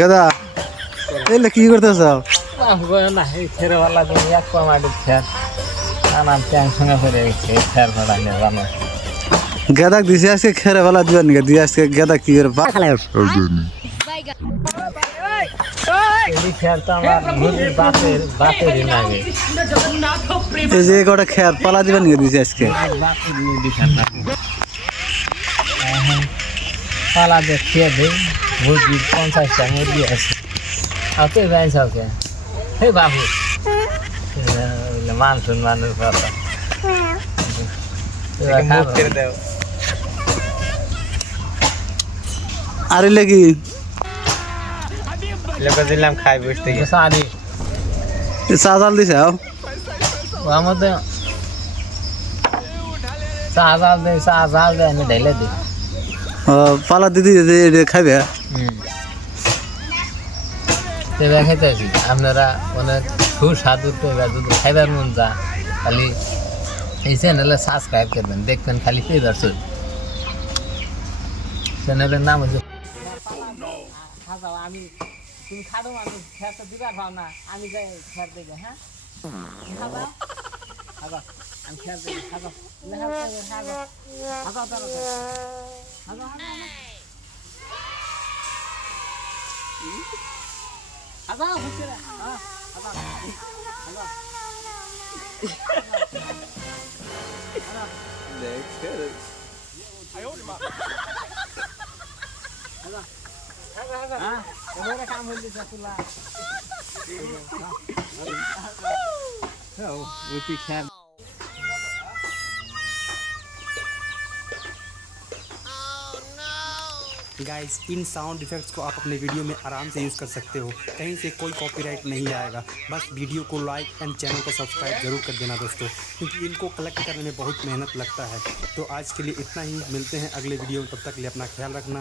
গাদা এলে কি করতেছ? না এই খেরওয়ালা তুমি এক পা মাটি খের নানান ট্যাং সঙ্গে করে খের ভাড়া নিয়ে জানো গাদা দিছে আজকে খেরে বেলা দিবেন নাকি দিয়ে আজকে গাদা কি করে এই খের তো আমার মুরগির বাতেরই লাগে এই যে কটা খের পালা দিবেন নাকি দিছে আজকে বাতে দিয়ে দিচ্ছেন না পালা দিয়ে খেয়ে দিই মুরগি 50টা মুরগি আছে ওকে ভাই ওকে হে বাবু মানুষ কথা আর লাগি দিলাম খাই বসতে সারি চা জাল দিছে আমাদের চা জাল দেয় আমি ঢেলে দিই পালা দিদি খাইবে খেতে আছি আপনারা অনেক সুস্বাদু তো এবার যদি খাইবার মন যা খালি এই চ্যানেলে সাবস্ক্রাইব করবেন দেখবেন খালি পেয়ে চ্যানেলের নাম হচ্ছে আমি তুমি খাটো মানুষ খেতে দিবার পাও না আমি যাই খেত দেবে হ্যাঁ খাবা খাবা আমি খেত দেবো খাবা খাবা काम हो खैर गाइस इन साउंड इफेक्ट्स को आप अपने वीडियो में आराम से यूज़ कर सकते हो, कहीं से कोई कॉपीराइट नहीं आएगा। बस वीडियो को लाइक एंड चैनल को सब्सक्राइब जरूर कर देना दोस्तों, क्योंकि इनको कलेक्ट करने में बहुत मेहनत लगता है। तो आज के लिए इतना ही, मिलते हैं अगले वीडियो में, तब तक के लिए अपना ख्याल रखना।